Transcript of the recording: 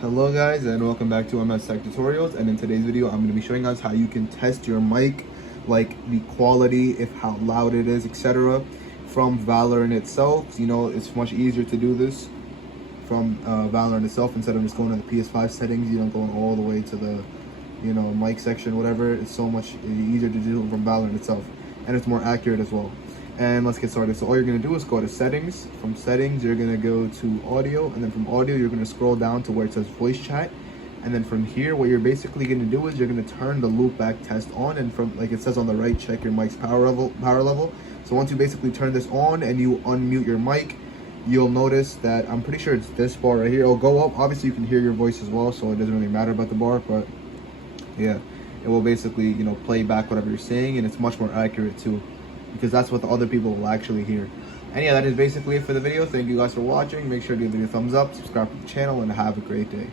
Hello guys, and welcome back to MS Tech Tutorials. And in today's video I'm going to be showing us how you can test your mic, like the quality, if how loud it is, etc. from Valorant itself. You know, it's much easier to do this from Valorant itself instead of just going to the PS5 settings, you know, going all the way to the, you know, mic section, whatever. It's so much easier to do from Valorant itself, and it's more accurate as well. And let's get started. So all you're gonna do is go to settings. From settings, you're gonna go to audio, and then from audio, you're gonna scroll down to where it says voice chat. And then from here, what you're basically gonna do is you're gonna turn the loopback test on, and from, like it says on the right, check your mic's power level. So once you basically turn this on and you unmute your mic, you'll notice that, I'm pretty sure it's this bar right here. It'll go up. Obviously you can hear your voice as well, so it doesn't really matter about the bar, but yeah, it will basically, you know, play back whatever you're saying, and it's much more accurate too, because that's what the other people will actually hear. And yeah, that is basically it for the video. Thank you guys for watching. Make sure to give the video a thumbs up, subscribe to the channel, and have a great day.